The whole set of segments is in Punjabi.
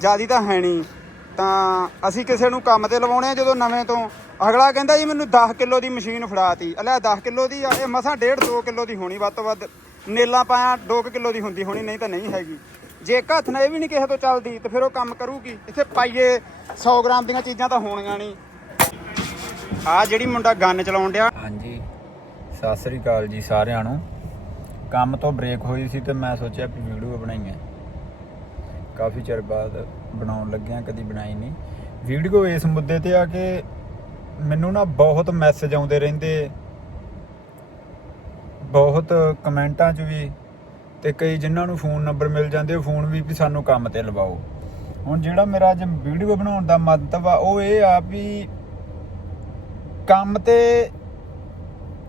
ਜਿਆਦੀ ਤਾਂ ਹੈ ਨਹੀਂ। ਤਾਂ ਅਸੀਂ ਕਿਸੇ ਨੂੰ ਕੰਮ ਤੇ ਲਵਾਉਣੇ ਆ ਜਦੋਂ ਨਵੇਂ ਤੋਂ। ਅਗਲਾ ਕਹਿੰਦਾ ਜੀ ਮੈਨੂੰ 10 ਕਿਲੋ ਦੀ ਮਸ਼ੀਨ ਫੜਾਤੀ। ਲੈ 10 ਕਿਲੋ ਦੀ ਆ, ਇਹ ਮਸਾਂ 1.5 2 ਕਿਲੋ ਦੀ ਹੋਣੀ ਵੱਧ ਤੋਂ ਵੱਧ। ਨੇਲਾ ਪਾਇਆ 2 ਕਿਲੋ ਦੀ ਹੁੰਦੀ ਹੋਣੀ, ਨਹੀਂ ਤਾਂ ਨਹੀਂ ਹੈਗੀ। ਜੇ ਇੱਕ ਹੱਥ ਨਾਲ ਇਹ ਵੀ ਨਹੀਂ ਕਿਸੇ ਤੋਂ ਚੱਲਦੀ, ਤੇ ਫਿਰ ਉਹ ਕੰਮ ਕਰੂਗੀ। ਇੱਥੇ ਪਾਈਏ 100 ਗ੍ਰਾਮ ਦੀਆਂ ਚੀਜ਼ਾਂ ਤਾਂ ਹੋਣੀਆਂ ਨਹੀਂ। ਆ ਜਿਹੜੀ ਮੁੰਡਾ ਗੰਨ ਚਲਾਉਣ ਡਿਆ। ਹਾਂਜੀ। ਸਤਿ ਸ੍ਰੀ ਅਕਾਲ ਜੀ ਸਾਰਿਆਂ ਨੂੰ। ਕੰਮ ਤੋਂ ਬ੍ਰੇਕ ਹੋਈ ਸੀ ਤੇ ਮੈਂ ਸੋਚਿਆ ਵੀ ਵੀਡੀਓ ਬਣਾਈਏ। ਕਾਫੀ ਚਿਰ ਬਾਅਦ ਬਣਾਉਣ ਲੱਗਿਆ, ਕਦੀ ਬਣਾਈ ਨਹੀਂ। ਵੀਡੀਓ ਇਸ ਮੁੱਦੇ ਤੇ ਆ ਕਿ ਮੈਨੂੰ ਨਾ ਬਹੁਤ ਮੈਸੇਜ ਆਉਂਦੇ ਰਹਿੰਦੇ। ਬਹੁਤ ਕਮੈਂਟਾਂ 'ਚ ਵੀ ਤੇ ਕਈ ਜਿਨ੍ਹਾਂ ਨੂੰ ਫੋਨ ਨੰਬਰ ਮਿਲ ਜਾਂਦੇ, ਉਹ ਫੋਨ ਵੀ ਵੀ ਸਾਨੂੰ ਕੰਮ ਤੇ ਲਵਾਓ। ਹੁਣ ਜਿਹੜਾ ਮੇਰਾ ਅੱਜ ਵੀਡੀਓ ਬਣਾਉਣ ਦਾ ਮਤਲਬ ਆ, ਉਹ ਇਹ ਆ ਵੀ ਕੰਮ ਤੇ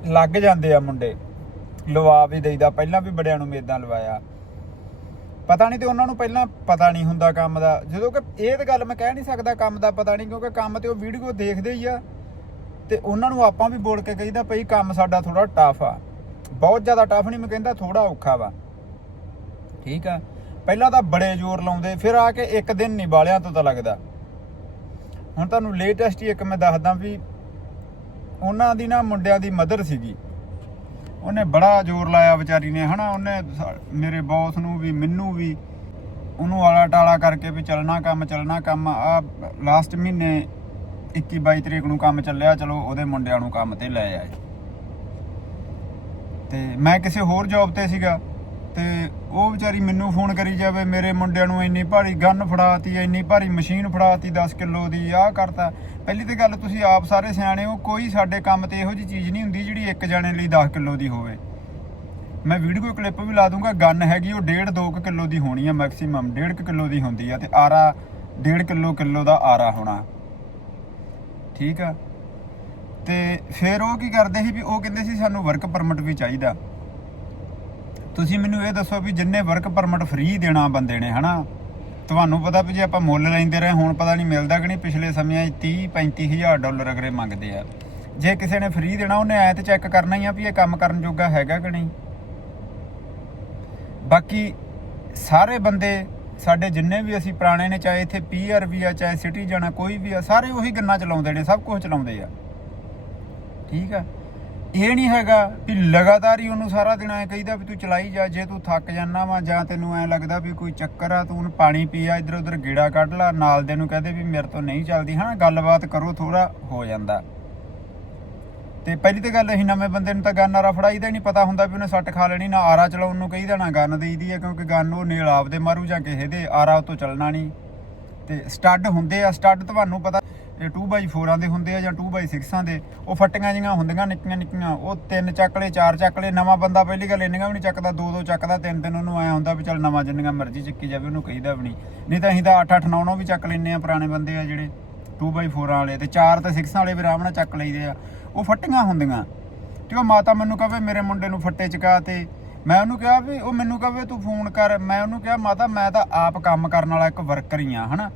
ਲੱਗ ਜਾਂਦੇ ਆ ਮੁੰਡੇ। ਲਵਾ ਵੀ ਦੇਈਦਾ। ਪਹਿਲਾਂ ਵੀ ਬੜਿਆਂ ਨੂੰ ਮੇਦਾਂ ਲਵਾਇਆ। ਪਤਾ ਨਹੀਂ ਤੇ ਉਹਨਾਂ ਨੂੰ ਪਹਿਲਾਂ ਪਤਾ ਨਹੀਂ ਹੁੰਦਾ ਕੰਮ ਦਾ। ਜਦੋਂ ਕਿ ਇਹ ਤਾਂ ਗੱਲ ਮੈਂ ਕਹਿ ਨਹੀਂ ਸਕਦਾ ਕੰਮ ਦਾ ਪਤਾ ਨਹੀਂ, ਕਿਉਂਕਿ ਕੰਮ ਤੇ ਉਹ ਵੀਡੀਓ ਦੇਖਦੇ ਹੀ ਆ। ਤੇ ਉਹਨਾਂ ਨੂੰ ਆਪਾਂ ਵੀ ਬੋਲ ਕੇ ਕਹੀਦਾ ਭਈ ਕੰਮ ਸਾਡਾ ਥੋੜਾ ਟਫ ਆ। ਬਹੁਤ ਜ਼ਿਆਦਾ ਟਫ ਨਹੀਂ, ਮੈਂ ਕਹਿੰਦਾ ਥੋੜਾ ਔਖਾ ਵਾ। ਠੀਕ ਆ? ਪਹਿਲਾਂ ਤਾਂ ਬੜੇ ਜ਼ੋਰ ਲਾਉਂਦੇ, ਫਿਰ ਆ ਕੇ ਇੱਕ ਦਿਨ ਨਹੀਂ ਬਾਲਿਆਂ ਤੋਂ ਤਾਂ ਲੱਗਦਾ। ਹੁਣ ਤੁਹਾਨੂੰ ਲੇਟੈਸਟ ਹੀ ਇੱਕ ਮੈਂ ਦੱਸਦਾ ਵੀ ਉਹਨਾਂ ਦੀ ਨਾ ਮੁੰਡਿਆਂ ਦੀ ਮਦਰ ਸੀਗੀ। ਉਹਨੇ ਬੜਾ ਜ਼ੋਰ ਲਾਇਆ ਵਿਚਾਰੀ ਨੇ, ਹਨਾ? ਉਹਨੇ ਮੇਰੇ ਬੌਸ ਨੂੰ ਵੀ, ਮੈਨੂੰ ਵੀ, ਉਹਨੂੰ ਆਲਾ ਟਾਲਾ ਕਰਕੇ ਵੀ ਚੱਲਣਾ ਕੰਮ ਚੱਲਣਾ ਕੰਮ। ਆ ਲਾਸਟ ਮਹੀਨੇ 21 22 ਤਰੀਕ ਨੂੰ ਕੰਮ ਚੱਲਿਆ, ਚਲੋ ਉਹਦੇ ਮੁੰਡਿਆਂ ਨੂੰ ਕੰਮ ਤੇ ਲੈ ਆਏ। ਤੇ ਮੈਂ ਕਿਸੇ ਹੋਰ ਜੌਬ ਤੇ ਸੀਗਾ। ਤੇ ਉਹ ਵਿਚਾਰੀ ਮੈਨੂੰ ਫੋਨ ਕਰੀ ਜਾਵੇ, ਮੇਰੇ ਮੁੰਡਿਆਂ ਨੂੰ ਇੰਨੀ ਭਾਰੀ ਗਨ ਫੜਾਤੀ, ਇੰਨੀ ਭਾਰੀ ਮਸ਼ੀਨ ਫੜਾਤੀ 10 ਕਿਲੋ ਦੀ, ਆਹ ਕਰਤਾ। ਪਹਿਲੀ ਤੇ ਗੱਲ ਤੁਸੀਂ ਆਪ ਸਾਰੇ ਸਿਆਣੇ ਹੋ, ਕੋਈ ਸਾਡੇ ਕੰਮ ਤੇ ਇਹੋ ਜੀ ਚੀਜ਼ ਨਹੀਂ ਹੁੰਦੀ ਜਿਹੜੀ ਇੱਕ ਜਣੇ ਲਈ 10 ਕਿਲੋ ਦੀ ਹੋਵੇ। ਮੈਂ ਵੀਡੀਓ ਕਲਿੱਪ ਵੀ ਲਾ ਦੂੰਗਾ ਗਨ ਹੈਗੀ, ਉਹ 1.5 2 ਕਿਲੋ ਦੀ ਹੋਣੀ ਆ ਮੈਕਸਿਮਮ 1.5 ਕਿਲੋ ਦੀ ਹੁੰਦੀ ਆ ਤੇ ਆਰਾ 1.5 ਕਿਲੋ ਕਿਲੋ ਦਾ ਆਰਾ ਹੋਣਾ। ਠੀਕ ਆ? ਤੇ ਫਿਰ ਉਹ ਕੀ ਕਰਦੇ ਸੀ ਵੀ ਉਹ ਕਹਿੰਦੇ ਸੀ ਸਾਨੂੰ ਵਰਕ ਪਰਮਿਟ ਵੀ ਚਾਹੀਦਾ। ਤੁਸੀਂ ਮੈਨੂੰ ਇਹ ਦੱਸੋ ਵੀ ਜਿੰਨੇ ਵਰਕ ਪਰਮਿਟ ਫ੍ਰੀ ਦੇਣਾ ਬੰਦੇ ਨੇ, ਹਨਾ? ਤੁਹਾਨੂੰ ਪਤਾ ਵੀ ਜੇ ਆਪਾਂ ਮੁੱਲ ਲੈਂਦੇ ਰਹੇ, ਹੁਣ ਪਤਾ ਨਹੀਂ ਮਿਲਦਾ ਕਿ ਨਹੀਂ, ਪਿਛਲੇ ਸਮਿਆਂ 'ਚ 30 35 ਹਜ਼ਾਰ ਡਾਲਰ ਅਗਰੇ ਮੰਗਦੇ ਆ। ਜੇ ਕਿਸੇ ਨੇ ਫ੍ਰੀ ਦੇਣਾ, ਉਹਨੇ ਐ ਤੇ ਚੈੱਕ ਕਰਨਾ ਹੀ ਆ ਵੀ ਇਹ ਕੰਮ ਕਰਨ ਜੋਗਾ ਹੈਗਾ ਕਿ ਨਹੀਂ। ਬਾਕੀ ਸਾਰੇ ਬੰਦੇ, ਸਾਡੇ ਜਿੰਨੇ ਵੀ ਅਸੀਂ ਪੁਰਾਣੇ ਨੇ, ਚਾਹੇ ਇੱਥੇ ਪੀਆਰ ਵੀ ਆ, ਚਾਹੇ ਸਿਟੀ ਜਾਣਾ ਕੋਈ ਵੀ ਆ, ਸਾਰੇ ਉਹੀ ਗੰਨਾ ਚਲਾਉਂਦੇ ਨੇ, ਸਭ ਕੁਝ ਚਲਾਉਂਦੇ ਆ। ਠੀਕ ਆ? ਇਹ ਨਹੀਂ ਹੈਗਾ ਵੀ ਲਗਾਤਾਰ ਹੀ ਉਹਨੂੰ ਸਾਰਾ ਦਿਨ ਐ ਕਹੀਦਾ ਵੀ ਤੂੰ ਚਲਾਈ ਜਾ, ਜੇ ਤੂੰ ਥੱਕ ਜਾਣਾ ਵਾ ਜਾਂ ਤੈਨੂੰ ਐ ਲੱਗਦਾ ਵੀ ਕੋਈ ਚੱਕਰ ਆ, ਤੂੰ ਹੁਣ ਪਾਣੀ ਪੀ ਆ ਇਧਰ ਉਧਰ ਗੇੜਾ ਕੱਢ ਲਾ, ਨਾਲ ਦੇ ਨੂੰ ਕਹਦੇ ਵੀ ਮੇਰੇ ਤੋਂ ਨਹੀਂ ਚੱਲਦੀ, ਹਨਾ? ਗੱਲਬਾਤ ਕਰੋ ਥੋੜਾ ਹੋ ਜਾਂਦਾ। ਤੇ ਪਹਿਲੀ ਤੇ ਗੱਲ, ਅਸੀਂ ਨਵੇਂ ਬੰਦੇ ਨੂੰ ਤਾਂ ਗਨ ਆਰਾ ਫੜਾਈਦਾ ਹੀ ਨਹੀਂ, ਪਤਾ ਹੁੰਦਾ ਵੀ ਉਹਨੇ ਸੱਟ ਖਾ ਲੈਣੀ, ਨਾ ਆਰਾ ਚਲਾਉਣ ਨੂੰ ਕਹੀਦਾ ਨਾ ਗਨ ਦੇਈਦੀ ਹੈ ਕਿਉਂਕਿ ਗਨ ਉਹ ਨੇਲ ਆਪਦੇ ਮਾਰੂ ਜਾਂ ਕਿਸੇ ਦੇ, ਆਰਾ ਉਹ ਤੋਂ ਚੱਲਣਾ ਨਹੀਂ। ਤੇ ਸਟੱਡ ਹੁੰਦੇ ਆ, ਸਟੱਡ ਤੁਹਾਨੂੰ ਪਤਾ ਇਹ 2x4ਾਂ ਦੇ ਹੁੰਦੇ ਆ ਜਾਂ 2x6ਾਂ ਦੇ, ਉਹ ਫੱਟੀਆਂ ਜੀਆਂ ਹੁੰਦੀਆਂ ਨਿੱਕੀਆਂ ਨਿੱਕੀਆਂ, ਉਹ ਤਿੰਨ ਚੱਕਲੇ, ਚਾਰ ਚੱਕਲੇ, ਨਵਾਂ ਬੰਦਾ ਪਹਿਲੀ ਗੱਲ ਇੰਨੀਆਂ ਵੀ ਨਹੀਂ ਚੱਕਦਾ, ਦੋ ਦੋ ਚੱਕਦਾ, ਤਿੰਨ ਤਿੰਨ ਉਹਨੂੰ ਐ ਹੁੰਦਾ ਵੀ ਚੱਲ ਨਵਾਂ ਜਿੰਨੀਆਂ ਮਰਜ਼ੀ ਚੱਕੀ ਜਾਵੇ, ਉਹਨੂੰ ਕਹੀਦਾ ਵੀ ਨਹੀਂ। ਨਹੀਂ ਤਾਂ ਅਸੀਂ ਤਾਂ 8 8 9 9 ਵੀ ਚੱਕ ਲੈਨੇ ਆ ਪੁਰਾਣੇ ਬੰਦੇ ਆ ਜਿਹੜੇ 2x4 ਵਾਲੇ, ਤੇ 4 ਤੇ 6 ਵਾਲੇ ਵੀ ਆਰਾਮ ਨਾਲ ਚੱਕ ਲਈਦੇ ਆ। ਉਹ ਫੱਟੀਆਂ ਹੁੰਦੀਆਂ। ਤੇ ਉਹ ਮਾਤਾ ਮੈਨੂੰ ਕਹਵੇ ਮੇਰੇ ਮੁੰਡੇ ਨੂੰ ਫੱਟੇ ਚਕਾ ਤੇ। ਮੈਂ ਉਹਨੂੰ ਕਿਹਾ ਵੀ, ਉਹ ਮੈਨੂੰ ਕਹਵੇ ਤੂੰ ਫੋਨ ਕਰ, ਮੈਂ ਉਹਨੂੰ ਕਿਹਾ, ਮਾਤਾ ਮੈਂ ਤਾਂ ਆਪ ਕੰਮ ਕਰਨ ਵਾਲਾ ਇੱਕ ਵਰਕਰ ਹੀ ਆ ਹਨਾ?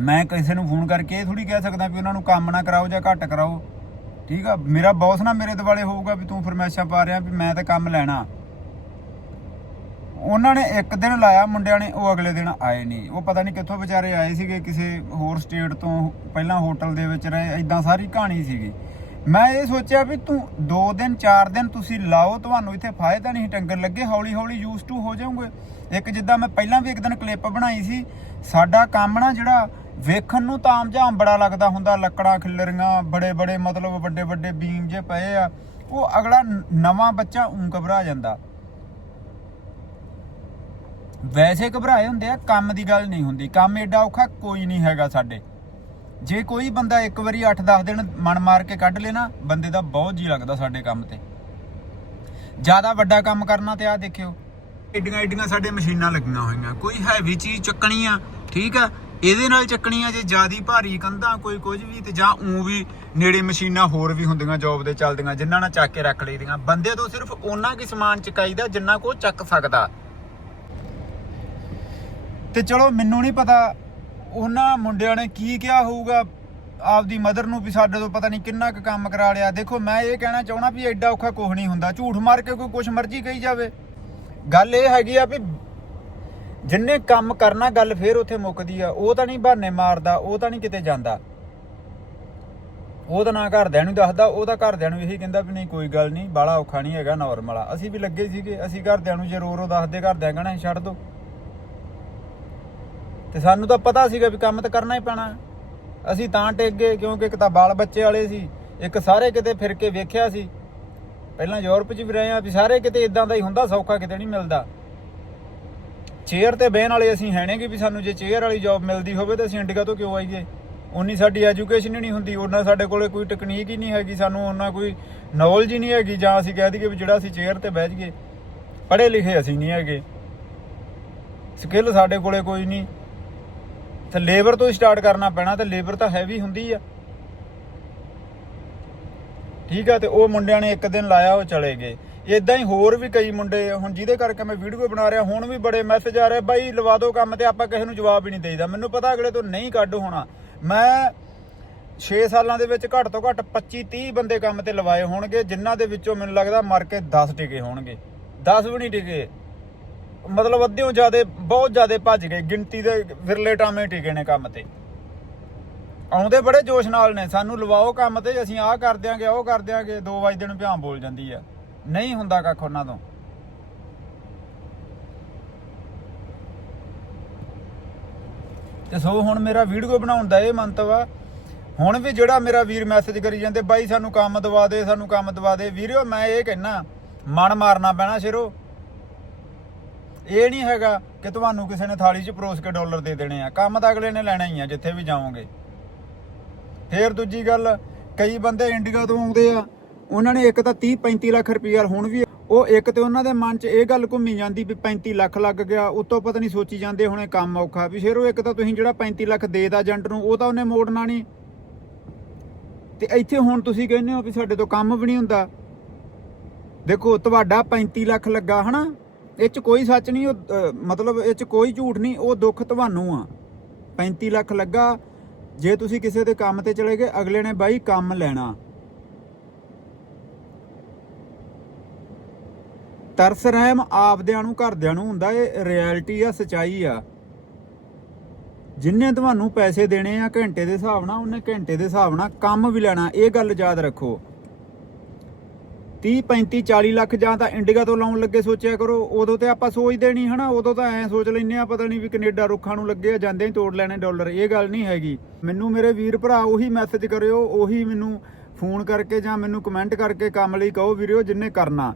ਮੈਂ ਕਿਸੇ ਨੂੰ ਫੋਨ ਕਰਕੇ ਇਹ ਥੋੜੀ ਕਹਿ ਸਕਦਾ ਵੀ ਉਹਨਾਂ ਨੂੰ ਕੰਮ ਨਾ ਕਰਾਓ ਜਾਂ ਘੱਟ ਕਰਾਓ। ਠੀਕ ਆ? ਮੇਰਾ ਬੌਸ ਨਾ ਮੇਰੇ ਦਿਵਾਲੇ ਹੋਊਗਾ ਵੀ ਤੂੰ ਫਰਮੈਸ਼ਾਂ ਪਾ ਰਿਹਾ ਵੀ ਮੈਂ ਤਾਂ ਕੰਮ ਲੈਣਾ। ਉਹਨਾਂ ਨੇ ਇੱਕ ਦਿਨ ਲਾਇਆ, ਮੁੰਡਿਆਂ ਨੇ, ਉਹ ਅਗਲੇ ਦਿਨ ਆਏ ਨਹੀਂ। ਉਹ ਪਤਾ ਨਹੀਂ ਕਿੱਥੋਂ ਵਿਚਾਰੇ ਆਏ ਸੀਗੇ, ਕਿਸੇ ਹੋਰ ਸਟੇਟ ਤੋਂ, ਪਹਿਲਾਂ ਹੋਟਲ ਦੇ ਵਿੱਚ ਰਹੇ ਐਦਾਂ ਸਾਰੀ ਕਹਾਣੀ ਸੀਗੀ। ਮੈਂ ਇਹ ਸੋਚਿਆ ਵੀ ਤੂੰ 2 ਦਿਨ 4 ਦਿਨ ਤੁਸੀਂ ਲਾਓ, ਤੁਹਾਨੂੰ ਇੱਥੇ ਫਾਇਦਾ ਨਹੀਂ ਟੰਗਰ ਲੱਗੇ ਹੌਲੀ ਹੌਲੀ ਯੂਜ਼ ਟੂ ਹੋ ਜਾਓਗੇ। ਇੱਕ ਜਿੱਦਾਂ ਮੈਂ ਪਹਿਲਾਂ ਵੀ ਇੱਕ ਦਿਨ ਕਲਿੱਪ ਬਣਾਈ ਸੀ, ਸਾਡਾ ਕੰਮ ਨਾ ਜਿਹੜਾ ਵੇਖਣ ਨੂੰ ਤਾਂ ਤਾਮਝਾਮ ਬੜਾ ਲੱਗਦਾ ਹੁੰਦਾ, ਲੱਕੜਾਂ ਖਿੱਲਰੀਆਂ ਬੜੇ ਬੜੇ ਮਤਲਬ ਵੱਡੇ ਵੱਡੇ ਬੀਮ ਜੇ ਪਏ ਆ, ਉਹ ਅਗਲਾ ਨਵਾਂ ਬੱਚਾ ਉਂ ਘਬਰਾ ਜਾਂਦਾ। ਵੈਸੇ ਘਬਰਾਏ ਹੁੰਦੇ ਆ, ਕੰਮ ਦੀ ਗੱਲ ਨਹੀਂ ਹੁੰਦੀ। ਕੰਮ ਏਡਾ ਔਖਾ ਕੋਈ ਨਹੀਂ ਹੈਗਾ ਸਾਡੇ। ਜੇ ਕੋਈ ਬੰਦਾ ਇੱਕ ਵਾਰੀ 8-10 ਦਿਨ ਮਨ ਮਾਰ ਕੇ ਕੱਢ ਲੇ ਨਾ, ਬੰਦੇ ਦਾ ਬਹੁਤ ਜੀ ਲੱਗਦਾ ਸਾਡੇ ਕੰਮ ਤੇ। ਜ਼ਿਆਦਾ ਵੱਡਾ ਕੰਮ ਕਰਨਾ ਤੇ ਆ ਦੇਖਿਓ। ਏਡੀਆਂ ਏਡੀਆਂ ਸਾਡੇ ਮਸ਼ੀਨਾਂ ਲੱਗੀਆਂ ਹੋਈਆਂ। ਕੋਈ ਹੈਵੀ ਚੀਜ਼ ਚੱਕਣੀ ਆ, ਠੀਕ ਆ ਇਹਦੇ ਨਾਲ ਚੱਕਣੀ ਆ ਜੇ ਜਿਆਦੀ ਭਾਰੀ ਕੰਧਾਂ ਕੋਈ ਕੁਝ ਵੀ ਤੇ ਜਾਂ ਉਂ ਵੀ ਨੇੜੇ ਮਸ਼ੀਨਾਂ ਹੋਰ ਵੀ ਹੁੰਦੀਆਂ ਜੌਬ ਦੇ ਚੱਲਦੀਆਂ, ਜਿਨ੍ਹਾਂ ਨਾਲ ਚੱਕ ਕੇ ਰੱਖ ਲਈਦੀਆਂ। ਬੰਦੇ ਤੋਂ ਸਿਰਫ ਉਹਨਾਂ ਕੀ ਸਮਾਨ ਚਕਾਈਦਾ ਜਿੰਨਾ ਕੋ ਚੱਕ ਸਕਦਾ। ਤੇ ਚਲੋ ਮੈਨੂੰ ਨਹੀਂ ਪਤਾ ਉਹਨਾਂ ਮੁੰਡਿਆਂ ਨੇ ਕੀ ਕਿਹਾ ਹੋਊਗਾ। ਆਪਦੀ ਮਦਰ ਨੂੰ ਵੀ ਸਾਡੇ ਤੋਂ ਪਤਾ ਨਹੀਂ ਕਿੰਨਾ ਕੁ ਕੰਮ ਕਰਾ ਲਿਆ। ਦੇਖੋ, ਮੈਂ ਇਹ ਕਹਿਣਾ ਚਾਹਣਾ ਵੀ ਐਡਾ ਔਖਾ ਕੁਝ ਨਹੀਂ ਹੁੰਦਾ। ਝੂਠ ਮਾਰ ਕੇ ਕੋਈ ਕੁਛ ਮਰਜ਼ੀ ਕਹੀ ਜਾਵੇ। ਗੱਲ ਇਹ ਹੈਗੀ ਆ ਵੀ ਜਿੰਨੇ ਕੰਮ ਕਰਨਾ ਗੱਲ ਫੇਰ ਉੱਥੇ ਮੁੱਕਦੀ ਆ, ਉਹ ਤਾਂ ਨਹੀਂ ਬਹਾਨੇ ਮਾਰਦਾ, ਉਹ ਤਾਂ ਨਹੀਂ ਕਿਤੇ ਜਾਂਦਾ। ਉਹ ਤਾਂ ਨਾ ਘਰਦਿਆਂ ਨੂੰ ਦੱਸਦਾ, ਉਹ ਤਾਂ ਘਰਦਿਆਂ ਨੂੰ ਇਹੀ ਕਹਿੰਦਾ ਵੀ ਨਹੀਂ, ਕੋਈ ਗੱਲ ਨਹੀਂ ਬਾਲਾ ਔਖਾ ਨਹੀਂ ਹੈਗਾ ਨਾਰਮਲ ਆ। ਅਸੀਂ ਵੀ ਲੱਗੇ ਸੀਗੇ, ਅਸੀਂ ਘਰਦਿਆਂ ਨੂੰ ਜੇ ਰੋ ਰੋ ਦੱਸਦੇ, ਘਰਦਿਆਂ ਕਹਿਣਾ ਸੀ, ਛੱਡ ਦੋ। ਤੇ ਸਾਨੂੰ ਤਾਂ ਪਤਾ ਸੀਗਾ ਵੀ ਕੰਮ ਤਾਂ ਕਰਨਾ ਹੀ ਪੈਣਾ। ਅਸੀਂ ਤਾਂ ਟਿਕ ਗਏ, ਕਿਉਂਕਿ ਇੱਕ ਤਾਂ ਬਾਲ ਬੱਚੇ ਵਾਲੇ ਸੀ, ਇੱਕ ਸਾਰੇ ਕਿਤੇ ਫਿਰ ਕੇ ਵੇਖਿਆ ਸੀ। ਪਹਿਲਾਂ ਯੂਰਪ 'ਚ ਵੀ ਰਹੇ ਆ, ਵੀ ਸਾਰੇ ਕਿਤੇ ਇਦਾਂ ਦਾ ਹੀ ਹੁੰਦਾ, ਸੌਖਾ ਕਿਤੇ ਨਹੀਂ ਮਿਲਦਾ। ਚੇਅਰ ਤੇ ਬਹਿਣ ਵਾਲੇ ਅਸੀਂ ਹੈ ਨੇਗੇ ਵੀ ਸਾਨੂੰ ਜੇ ਚੇਅਰ ਵਾਲੀ ਜੌਬ ਮਿਲਦੀ ਹੋਵੇ ਤਾਂ ਅਸੀਂ ਇੰਡੀਆ ਤੋਂ ਕਿਉਂ ਆਈਏ? ਉਨੀ ਸਾਡੀ ਐਜੂਕੇਸ਼ਨ ਹੀ ਨਹੀਂ ਹੁੰਦੀ, ਉਹਨਾਂ ਸਾਡੇ ਕੋਲੇ ਕੋਈ ਟੈਕਨੀਕ ਹੀ ਨਹੀਂ ਹੈਗੀ, ਸਾਨੂੰ ਉਹਨਾਂ ਕੋਈ ਨੌਲੇਜ ਹੀ ਨਹੀਂ ਹੈਗੀ, ਜਾਂ ਅਸੀਂ ਕਹਿ ਦਈਏ ਵੀ ਜਿਹੜਾ ਅਸੀਂ ਚੇਅਰ ਤੇ ਬਹਿ ਜਾਈਏ, ਪੜ੍ਹੇ ਲਿਖੇ ਅਸੀਂ ਨਹੀਂ ਹੈਗੇ। ਸਕਿੱਲ ਸਾਡੇ ਕੋਲੇ ਕੋਈ ਨਹੀਂ। ਤੇ ਲੇਬਰ ਤੋਂ ਸਟਾਰਟ ਕਰਨਾ ਪੈਣਾ, ਤੇ ਲੇਬਰ ਤਾਂ ਹੈਵੀ ਹੁੰਦੀ ਆ। ਠੀਕ ਆ, ਤੇ ਉਹ ਮੁੰਡਿਆਂ ਨੇ ਇੱਕ ਦਿਨ ਲਾਇਆ, ਉਹ ਚਲੇ ਗਏ। ਇਦਾਂ ਹੀ ਹੋਰ ਵੀ ਕਈ ਮੁੰਡੇ ਹੁਣ ਜਿਹਦੇ ਕਰਕੇ ਮੈਂ ਵੀਡੀਓ ਬਣਾ ਰਿਹਾ, ਹੁਣ ਵੀ ਬੜੇ ਮੈਸੇਜ ਆ ਰਹੇ, ਬਾਈ ਲਵਾ ਦਿਓ ਕੰਮ ਤੇ, ਆਪਾਂ ਕਿਸੇ ਨੂੰ ਜਵਾਬ ਹੀ ਨਹੀਂ ਦੇਈਦਾ। ਮੈਨੂੰ ਪਤਾ ਅਗਲੇ ਤੋਂ ਨਹੀਂ ਕੱਢ ਹੋਣਾ। ਮੈਂ 6 ਸਾਲਾਂ ਦੇ ਵਿੱਚ ਘੱਟ ਤੋਂ ਘੱਟ 25 30 ਬੰਦੇ ਕੰਮ ਤੇ ਲਵਾਏ ਹੋਣਗੇ, ਜਿਨ੍ਹਾਂ ਦੇ ਵਿੱਚੋਂ ਮੈਨੂੰ ਲੱਗਦਾ ਮਰ ਕੇ 10 ਟਿਕੇ ਹੋਣਗੇ। 10 ਵੀ ਨਹੀਂ ਟਿਕੇ ਮਤਲਬ ਅੱਧਿਓਂ ਜ਼ਿਆਦੇ, ਬਹੁਤ ਜ਼ਿਆਦੇ ਭੱਜ ਗਏ। ਗਿਣਤੀ ਦੇ ਵਿਰਲੇ ਟਾਵੇਂ ਟਿਕੇ ਨੇ ਕੰਮ ਤੇ। ਆਉਂਦੇ ਬੜੇ ਜੋਸ਼ ਨਾਲ ਨੇ, ਸਾਨੂੰ ਲਵਾਓ ਕੰਮ ਤੇ, ਅਸੀਂ ਆਹ ਕਰ ਦਿਆਂਗੇ, ਉਹ ਕਰ ਦਿਆਂਗੇ 2 ਵਜੇ ਦਿਨ ਭਿਆਂ ਬੋਲ ਜਾਂਦੀ ਆ। ਨਹੀਂ ਹੁੰਦਾ ਕੱਖ ਉਹਨਾਂ ਤੋਂ। ਤੇ ਸੋ ਹੁਣ ਮੇਰਾ ਵੀਡੀਓ ਬਣਾਉਣ ਦਾ ਇਹ ਮੰਤਵ ਆ, ਹੁਣ ਵੀ ਜਿਹੜਾ ਮੇਰਾ ਵੀਰ ਮੈਸੇਜ ਕਰੀ ਜਾਂਦੇ, ਬਾਈ ਸਾਨੂੰ ਕੰਮ ਦਵਾ ਦੇ, ਸਾਨੂੰ ਕੰਮ ਦਵਾ ਦੇ। ਵੀਰਿਓ, ਮੈਂ ਇਹ ਕਹਿਣਾ ਮਨ ਮਾਰਨਾ ਪੈਣਾ ਸ਼ਿਰੋ। ਇਹ ਨਹੀਂ ਹੈਗਾ ਕਿ ਤੁਹਾਨੂੰ ਕਿਸੇ ਨੇ ਥਾਲੀ 'ਚ ਪਰੋਸ ਕੇ ਡਾਲਰ ਦੇ ਦੇਣੇ ਆ। ਕੰਮ ਤਾਂ ਅਗਲੇ ਨੇ ਲੈਣਾ ਹੀ ਆ, ਜਿੱਥੇ ਵੀ ਜਾਓਗੇ। ਫੇਰ ਦੂਜੀ ਗੱਲ, ਕਈ ਬੰਦੇ ਇੰਡੀਆ ਤੋਂ ਆਉਂਦੇ ਆ ਉਹਨਾਂ ਨੇ ਇੱਕ ਤਾਂ 30 35 ਲੱਖ ਰੁਪਈਆ ਹੁਣ ਵੀ ਉਹ ਇੱਕ ਤੇ ਉਹਨਾਂ ਦੇ ਮਨ 'ਚ ਇਹ ਗੱਲ ਘੁੰਮੀ ਜਾਂਦੀ ਵੀ 35 ਲੱਖ ਲੱਗ ਗਿਆ, ਉਤੋਂ ਪਤਾ ਨਹੀਂ ਸੋਚੀ ਜਾਂਦੇ ਹੁਣੇ ਕੰਮ ਔਖਾ, ਵੀ ਫਿਰ ਉਹ ਇੱਕ ਤਾਂ ਤੁਸੀਂ ਜਿਹੜਾ 35 ਲੱਖ ਦੇਦਾ ਏਜੰਟ ਨੂੰ, ਉਹ ਤਾਂ ਉਹਨੇ ਮੋੜਨਾ ਨਹੀਂ। ਤੇ ਇੱਥੇ ਹੁਣ ਤੁਸੀਂ ਕਹਿੰਦੇ ਹੋ ਵੀ ਸਾਡੇ ਤੋਂ ਕੰਮ ਵੀ ਨਹੀਂ ਹੁੰਦਾ। ਦੇਖੋ, ਤੁਹਾਡਾ 35 ਲੱਖ ਲੱਗਾ, ਹਨਾ? ਇਹ 'ਚ ਕੋਈ ਸੱਚ ਨਹੀਂ, ਉਹ ਮਤਲਬ ਇਹ 'ਚ ਕੋਈ ਝੂਠ ਨਹੀਂ, ਉਹ ਦੁੱਖ ਤੁਹਾਨੂੰ ਆ। 35 ਲੱਖ ਲੱਗਾ, ਜੇ ਤੁਸੀਂ ਕਿਸੇ ਦੇ ਕੰਮ ਤੇ ਚਲੇ ਗਏ, ਅਗਲੇ ਨੇ ਬਾਈ ਕੰਮ ਲੈਣਾ। ਤਰਸ ਰਹਿਮ ਆਪਦਿਆਂ ਨੂੰ, ਘਰਦਿਆਂ ਨੂੰ ਹੁੰਦਾ, ਇਹ ਰਿਐਲਿਟੀ ਆ, ਸਚਾਈ ਆ। ਜਿੰਨੇ ਤੁਹਾਨੂੰ ਪੈਸੇ ਦੇਣੇ ਆ ਘੰਟੇ ਦੇ ਹਿਸਾਬ ਨਾਲ, ਉਹਨੇ ਘੰਟੇ ਦੇ ਹਿਸਾਬ ਨਾਲ ਕੰਮ ਵੀ ਲੈਣਾ, ਇਹ ਗੱਲ ਯਾਦ ਰੱਖੋ। 30 35 40 ਲੱਖ ਜਾਂ ਤਾਂ ਇੰਡੀਆ ਤੋਂ ਲਾਉਣ ਲੱਗੇ ਸੋਚਿਆ ਕਰੋ, ਉਦੋਂ ਤੇ ਆਪਾਂ ਸੋਚਦੇ ਨਹੀਂ, ਹਨਾ? ਉਦੋਂ ਤਾਂ ਐਂ ਸੋਚ ਲੈਂਦੇ ਆ ਪਤਾ ਨਹੀਂ ਵੀ ਕੈਨੇਡਾ ਰੁੱਖਾਂ ਨੂੰ ਲੱਗੇ ਆ, ਜਾਂਦੇ ਹੀ ਤੋੜ ਲੈਣੇ ਡਾਲਰ, ਇਹ ਗੱਲ ਨਹੀਂ ਹੈਗੀ। ਮੈਨੂੰ ਮੇਰੇ ਵੀਰ ਭਰਾ ਉਹੀ ਮੈਸੇਜ ਕਰਿਓ, ਉਹੀ ਮੈਨੂੰ ਫੋਨ ਕਰਕੇ ਜਾਂ ਮੈਨੂੰ ਕਮੈਂਟ ਕਰਕੇ ਕੰਮ ਲਈ ਕਹੋ ਵੀਰਿਓ ਜਿੰਨੇ ਕਰਨਾ।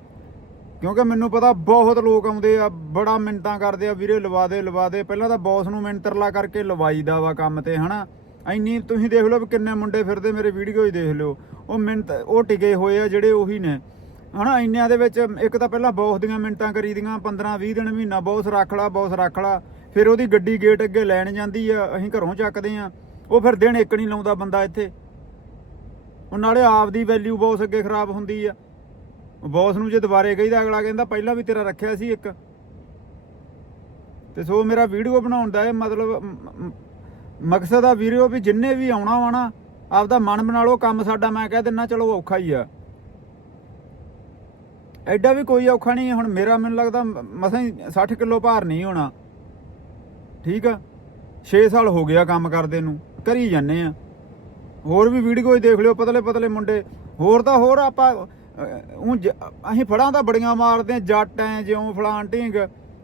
ਕਿਉਂਕਿ ਮੈਨੂੰ ਪਤਾ ਬਹੁਤ ਲੋਕ ਆਉਂਦੇ ਆ, ਬੜਾ ਮਿੰਟਾਂ ਕਰਦੇ ਆ, ਵੀਰੇ ਲਵਾ ਦੇ ਲਵਾ ਦੇ। ਪਹਿਲਾਂ ਤਾਂ ਬੌਸ ਨੂੰ ਮਿੰਟਰਲਾ ਕਰਕੇ ਲਵਾਈਦਾ ਵਾ ਕੰਮ ਤੇ, ਹਨਾ? ਇੰਨੀ ਤੁਸੀਂ ਦੇਖ ਲਓ ਵੀ ਕਿੰਨੇ ਮੁੰਡੇ ਫਿਰਦੇ ਮੇਰੇ ਵੀਡੀਓ ਹੀ ਦੇਖ ਲਿਓ। ਉਹ ਮਿੰਟ ਉਹ ਟਿਕੇ ਹੋਏ ਆ ਜਿਹੜੇ ਉਹੀ ਨੇ। ਹਨਾ, ਇੰਨਿਆਂ ਦੇ ਵਿੱਚ ਇੱਕ ਤਾਂ ਪਹਿਲਾਂ ਬੌਸ ਦੀਆਂ ਮਿੰਟਾਂ ਕਰੀਦੀਆਂ 15 20 ਦਿਨ ਮਹੀਨਾ ਬੌਸ ਰੱਖ ਲਾ, ਬੌਸ ਰੱਖ ਲਾ। ਫਿਰ ਉਹਦੀ ਗੱਡੀ ਗੇਟ ਅੱਗੇ ਲੈਣ ਜਾਂਦੀ ਆ, ਅਸੀਂ ਘਰੋਂ ਚੱਕਦੇ ਆ। ਉਹ ਫਿਰ ਦਿਨ ਇੱਕ ਨਹੀਂ ਲਾਉਂਦਾ ਬੰਦਾ ਇੱਥੇ। ਉਹ ਨਾਲੇ ਆਪ ਦੀ ਵੈਲਿਊ ਬੌਸ ਅੱਗੇ ਖਰਾਬ ਹੁੰਦੀ ਆ। ਬੌਸ ਨੂੰ ਜੇ ਦੁਬਾਰੇ ਕਹੀਦਾ ਅਗਲਾ ਕਹਿੰਦਾ ਪਹਿਲਾਂ ਵੀ ਤੇਰਾ ਰੱਖਿਆ ਸੀ ਇੱਕ। ਤੇ ਸੋ ਮੇਰਾ ਵੀਡੀਓ ਬਣਾਉਣ ਦਾ ਇਹ ਮਤਲਬ ਮਕਸਦ ਆ ਵੀਡੀਓ ਵੀ ਜਿੰਨੇ ਵੀ ਆਉਣਾ ਵਾ ਨਾ, ਆਪਦਾ ਮਨ ਬਣਾ ਲਓ, ਕੰਮ ਸਾਡਾ ਮੈਂ ਕਹਿ ਦਿੰਨਾ, ਚਲੋ ਔਖਾ ਹੀ ਆ। ਐਡਾ ਵੀ ਕੋਈ ਔਖਾ ਨਹੀਂ, ਹੁਣ ਮੇਰਾ ਮੈਨੂੰ ਲੱਗਦਾ ਮਸਾਂ ਹੀ 60 ਕਿਲੋ ਭਾਰ ਨਹੀਂ ਹੋਣਾ। ਠੀਕ ਆ? 6 ਸਾਲ ਹੋ ਗਿਆ ਕੰਮ ਕਰਦੇ ਨੂੰ, ਕਰੀ ਜਾਂਦੇ ਆ। ਹੋਰ ਵੀ ਵੀਡੀਓ ਦੇਖ ਲਿਓ ਪਤਲੇ ਪਤਲੇ ਮੁੰਡੇ। ਹੋਰ ਤਾਂ ਹੋਰ ਆਪਾਂ ਉਹ ਅਸੀਂ ਫੜਾਂ ਤਾਂ ਬੜੀਆਂ ਮਾਰਦੇ ਆ ਜੱਟ ਐ ਜਿਉਂ ਫਲਾਣ ਢੀਂਗ।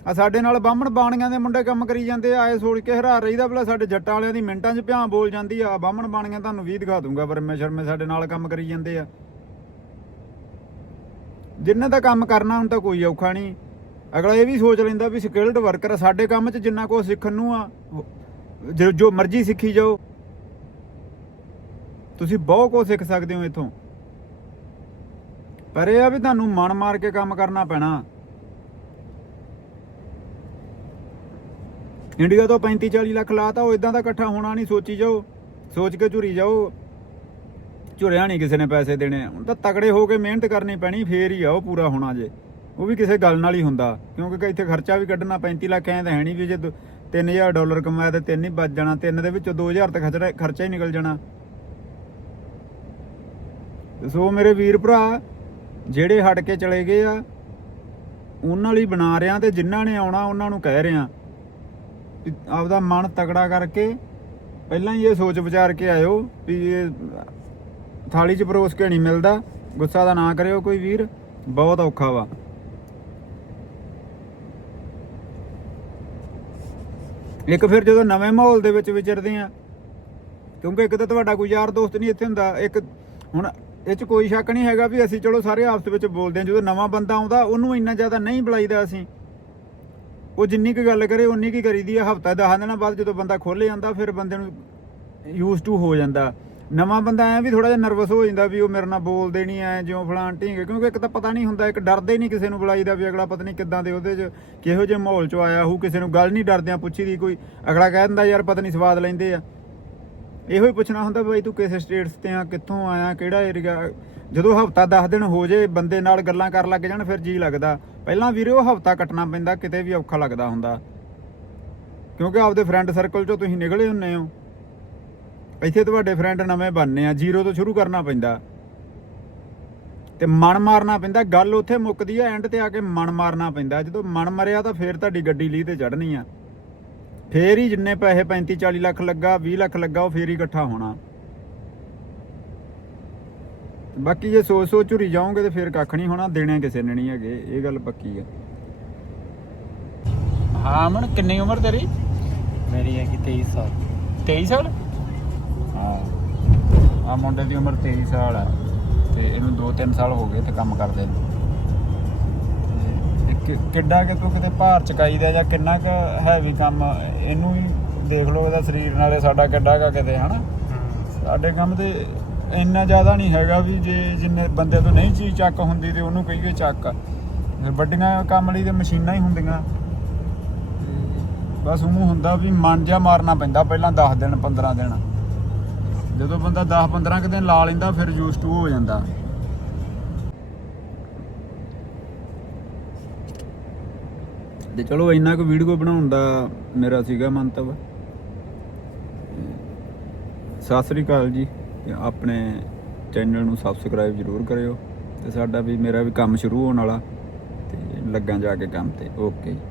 ਆ ਸਾਡੇ ਨਾਲ ਬਾਹਮਣ ਬਾਣੀਆਂ ਦੇ ਮੁੰਡੇ ਕੰਮ ਕਰੀ ਜਾਂਦੇ ਆਏ ਐ ਸੋਚ ਕੇ ਹਰਾ ਰਹੀਦਾ ਭਲਾ ਸਾਡੇ ਜੱਟਾਂ ਵਾਲਿਆਂ ਦੀ ਮਿੰਟਾਂ 'ਚ ਭਿਆਂ ਬੋਲ ਜਾਂਦੀ ਆ ਬਾਹਮਣ ਬਾਣੀਆਂ ਤੁਹਾਨੂੰ ਵੀ ਦਿਖਾ ਦੂੰਗਾ ਪਰਮੇਸ਼ਰ ਮੇ ਸਾਡੇ ਨਾਲ ਕੰਮ ਕਰੀ ਜਾਂਦੇ ਆ। ਜਿੰਨੇ ਦਾ ਕੰਮ ਕਰਨਾ ਹੁਣ ਤਾਂ ਕੋਈ ਔਖਾ ਨਹੀਂ। ਅਗਲਾ ਇਹ ਵੀ ਸੋਚ ਲੈਂਦਾ ਵੀ ਸਕਿਲਡ ਵਰਕਰ ਸਾਡੇ ਕੰਮ 'ਚ ਜਿੰਨਾ ਕੁਝ ਸਿੱਖਣ ਨੂੰ ਆ, ਜੋ ਮਰਜ਼ੀ ਸਿੱਖੀ ਜਾਓ। ਤੁਸੀਂ ਬਹੁਤ ਕੁਝ ਸਿੱਖ ਸਕਦੇ ਹੋ ਇੱਥੋਂ। ਪਰ ਇਹ ਆ ਵੀ ਤੁਹਾਨੂੰ ਮਨ ਮਾਰ ਕੇ ਕੰਮ ਕਰਨਾ ਪੈਣਾ। ਇੰਡੀਆ ਤੋਂ 35 40 ਲੱਖ ਲਾਤਾ, ਉਹ ਇਦਾਂ ਦਾ ਇਕੱਠਾ ਹੋਣਾ ਨਹੀਂ, ਸੋਚੀ ਜਾਓ। ਸੋਚ ਕੇ ਝੁਰੀ ਜਾਓ। ਝੁਰਿਆ ਨਹੀਂ ਕਿਸੇ ਨੇ ਪੈਸੇ ਦੇਣੇ। ਹੁਣ ਤਾਂ ਤਕੜੇ ਹੋ ਕੇ ਮਿਹਨਤ ਕਰਨੀ ਪੈਣੀ, ਫੇਰ ਹੀ ਆ ਉਹ ਪੂਰਾ ਹੋਣਾ ਜੇ। ਉਹ ਵੀ ਕਿਸੇ ਗੱਲ ਨਾਲ ਹੀ ਹੁੰਦਾ, ਕਿਉਂਕਿ ਇੱਥੇ ਖਰਚਾ ਵੀ ਕੱਢਣਾ 35 ਲੱਖ ਐਂ ਤਾਂ ਹੈ ਨਹੀਂ ਵੀ ਜੇ 3000 ਡਾਲਰ ਕਮਾਇਆ ਤੇ ਤਿੰਨ ਹੀ ਬਚ ਜਾਣਾ, ਤਿੰਨ ਦੇ ਵਿੱਚੋਂ 2000 ਤਾਂ ਖਰਚਾ ਖਰਚਾ ਹੀ ਨਿਕਲ ਜਾਣਾ। ਸੋ ਮੇਰੇ ਵੀਰ ਭਰਾ ਜਿਹੜੇ ਹਟ ਕੇ ਚਲੇ ਗਏ ਆ, ਉਹਨਾਂ ਲਈ ਬਣਾ ਰਿਆਂ ਤੇ ਜਿਨ੍ਹਾਂ ਨੇ ਆਉਣਾ ਉਹਨਾਂ ਨੂੰ ਕਹਿ ਰਿਆਂ ਵੀ ਆਪਦਾ ਮਨ ਤਕੜਾ ਕਰਕੇ ਪਹਿਲਾਂ ਹੀ ਇਹ ਸੋਚ ਵਿਚਾਰ ਕੇ ਆਇਓ ਵੀ ਇਹ ਥਾਲੀ 'ਚ ਪਰੋਸ ਕੇ ਨਹੀਂ ਮਿਲਦਾ। ਗੁੱਸਾ ਦਾ ਨਾ ਕਰਿਓ ਕੋਈ ਵੀਰ, ਬਹੁਤ ਔਖਾ ਵਾ। ਇੱਕ ਫਿਰ ਜਦੋਂ ਨਵੇਂ ਮਾਹੌਲ ਦੇ ਵਿੱਚ ਵਿਚਰਦੇ ਆ, ਕਿਉਂਕਿ ਇੱਕ ਤਾਂ ਤੁਹਾਡਾ ਕੋਈ ਯਾਰ ਦੋਸਤ ਨਹੀਂ ਇੱਥੇ ਹੁੰਦਾ, ਇੱਕ ਹੁਣ ਇਹ 'ਚ ਕੋਈ ਸ਼ੱਕ ਨਹੀਂ ਹੈਗਾ ਵੀ ਅਸੀਂ ਚਲੋ ਸਾਰੇ ਆਪਸ ਵਿੱਚ ਬੋਲਦੇ ਆ ਜਦੋਂ ਨਵਾਂ ਬੰਦਾ ਆਉਂਦਾ, ਉਹਨੂੰ ਇੰਨਾ ਜ਼ਿਆਦਾ ਨਹੀਂ ਬੁਲਾਈਦਾ ਅਸੀਂ। ਉਹ ਜਿੰਨੀ ਕੁ ਗੱਲ ਕਰੇ, ਉਨੀ ਕੀ ਕਰੀਦੀ ਆ। ਹਫਤਾ 10 ਦਿਨਾਂ ਬਾਅਦ ਜਦੋਂ ਬੰਦਾ ਖੋਲੇ ਜਾਂਦਾ, ਫਿਰ ਬੰਦੇ ਨੂੰ ਯੂਜ਼ ਟੂ ਹੋ ਜਾਂਦਾ। ਨਵਾਂ ਬੰਦਾ ਐ ਵੀ ਥੋੜਾ ਜਿਹਾ ਨਰਵਸ ਹੋ ਜਾਂਦਾ ਵੀ ਉਹ ਮੇਰੇ ਨਾਲ ਬੋਲਦੇ ਨਹੀਂ ਐ, ਜਿਉਂ ਫਲਾਂ ਢੀਂਗੇ। ਕਿਉਂਕਿ ਇੱਕ ਤਾਂ ਪਤਾ ਨਹੀਂ ਹੁੰਦਾ, ਇੱਕ ਡਰਦੇ ਨਹੀਂ ਕਿਸੇ ਨੂੰ ਬੁਲਾਈਦਾ ਵੀ ਅਗਲਾ ਪਤਾ ਨਹੀਂ ਕਿੱਦਾਂ ਦੇ ਉਹਦੇ 'ਚ, ਕਿਹੋ ਜਿਹੇ ਮਾਹੌਲ 'ਚ ਆਇਆ ਹੋਊ, ਕਿਸੇ ਨੂੰ ਗੱਲ ਨਹੀਂ ਡਰਦਿਆਂ ਪੁੱਛੀ ਦੀ ਕੋਈ। ਅਗਲਾ ਕਹਿ ਦਿੰਦਾ, ਯਾਰ ਪਤਾ ਨਹੀਂ ਸਵਾਦ ਲੈਂਦੇ ਆ। ਇਹੋ ਹੀ ਪੁੱਛਣਾ ਹੁੰਦਾ ਬਈ ਤੂੰ ਕਿਸ ਸਟੇਟਸ ਤੇ ਆ, ਕਿੱਥੋਂ ਆਇਆ, ਕਿਹੜਾ ਏਰੀਆ ਜਦੋਂ ਹਫਤਾ 10 ਦਿਨ ਹੋ ਜੇ, ਬੰਦੇ ਨਾਲ ਗੱਲਾਂ ਕਰਨ ਲੱਗ ਜਾਣ, ਫਿਰ ਜੀ ਲੱਗਦਾ। ਪਹਿਲਾਂ ਵੀਰੇ ਉਹ ਹਫਤਾ ਕੱਟਣਾ ਪੈਂਦਾ, ਕਿਤੇ ਵੀ ਔਖਾ ਲੱਗਦਾ ਹੁੰਦਾ। ਕਿਉਂਕਿ ਆਪਦੇ ਫਰੈਂਡ ਸਰਕਲ ਚੋਂ ਤੁਸੀਂ ਨਿਕਲੇ ਹੁੰਨੇ ਹੋ। ਇੱਥੇ ਤੁਹਾਡੇ ਫਰੈਂਡ ਨਵੇਂ ਬਣਨੇ ਆ ਜ਼ੀਰੋ ਤੋਂ ਸ਼ੁਰੂ ਕਰਨਾ ਪੈਂਦਾ। ਤੇ ਮਨ ਮਾਰਨਾ ਪੈਂਦਾ, ਗੱਲ ਉੱਥੇ ਮੁੱਕਦੀ ਆ ਐਂਡ ਤੇ ਆ ਕੇ ਮਨ ਮਾਰਨਾ ਪੈਂਦਾ। ਜਦੋਂ ਮਨ ਮਰਿਆ ਤਾਂ ਫੇਰ ਤੁਹਾਡੀ ਗੱਡੀ ਲੀਹ ਤੇ ਚੜ੍ਹਨੀ ਆ। ਫੇਰ ਹੀ ਜਿੰਨੇ ਪੈਸੇ 35 40 ਲੱਖ ਲੱਗਾ 20 ਲੱਖ ਲੱਗਾ ਉਹ ਫੇਰ ਹੀ ਇਕੱਠਾ ਹੋਣਾ। ਬਾਕੀ ਜੇ ਸੋਚ ਸੋਚ ਝੁਰੀ ਜਾਓਗੇ ਤੇ ਫੇਰ ਕੱਖ ਨਹੀਂ ਹੋਣਾ ਦੇਣੇ ਕਿਸੇ ਨੇ ਨਹੀਂ ਹੈਗੇ ਇਹ ਗੱਲ ਪੱਕੀ ਆ। ਹਾਂ ਮਨ ਕਿੰਨੀ ਉਮਰ ਤੇਰੀ? ਮੇਰੀ ਹੈਗੀ 23 ਸਾਲ। 23 ਸਾਲ? ਹਾਂ। ਆ ਮੁੰਡੇ ਦੀ ਉਮਰ 23 ਸਾਲ ਆ ਤੇ ਇਹਨੂੰ 2-3 ਸਾਲ ਹੋ ਗਏ ਤੇ ਕੰਮ ਕਰਦੇ ਨੂੰ। ਕਿ- ਕਿੱਡਾ ਕਿ ਤੂੰ ਕਿਤੇ ਭਾਰ ਚਕਾਈ ਦਾ ਜਾਂ ਕਿੰਨਾ ਕੁ ਹੈਵੀ ਕੰਮ ਇਹਨੂੰ ਹੀ ਦੇਖ ਲਓ, ਇਹਦਾ ਸਰੀਰ ਨਾਲੇ ਸਾਡਾ ਕਿੱਡਾ ਕਾ ਕਿਤੇ, ਹਨਾ? ਸਾਡੇ ਕੰਮ ਤੇ ਇੰਨਾ ਜ਼ਿਆਦਾ ਨਹੀਂ ਹੈਗਾ ਵੀ ਜੇ ਜਿੰਨੇ ਬੰਦੇ ਤੋਂ ਨਹੀਂ ਚੀਜ਼ ਚੱਕ ਹੁੰਦੀ ਤੇ ਉਹਨੂੰ ਕਹੀਏ ਚੱਕ। ਤੇ ਵੱਡੀਆਂ ਕੰਮ ਲਈ ਤੇ ਮਸ਼ੀਨਾਂ ਹੀ ਹੁੰਦੀਆਂ। ਬਸ ਉਹਨੂੰ ਹੁੰਦਾ ਵੀ ਮਨ ਜਾ ਮਾਰਨਾ ਪੈਂਦਾ ਪਹਿਲਾਂ 10 ਦਿਨ 15 ਦਿਨ। ਜਦੋਂ ਬੰਦਾ 10 15 ਕੁ ਦਿਨ ਲਾ ਲੈਂਦਾ, ਫਿਰ ਯੂਸ ਟੂ ਹੋ ਜਾਂਦਾ। ਤੇ ਚਲੋ ਇੰਨਾ ਕੁ ਵੀਡੀਓ ਬਣਾਉਣ ਦਾ ਮੇਰਾ ਸੀਗਾ ਮੰਤਵ। ਸਤਿ ਸ੍ਰੀ ਅਕਾਲ ਜੀ ਆਪਣੇ ਚੈਨਲ ਨੂੰ ਸਬਸਕ੍ਰਾਈਬ ਜਰੂਰ ਕਰਿਓ ਤੇ ਸਾਡਾ ਵੀ ਮੇਰਾ ਵੀ ਕੰਮ ਸ਼ੁਰੂ ਹੋਣ ਵਾਲਾ ਤੇ ਲੱਗਾ ਜਾ ਕੇ ਕੰਮ ਤੇ ਓਕੇ ਜੀ।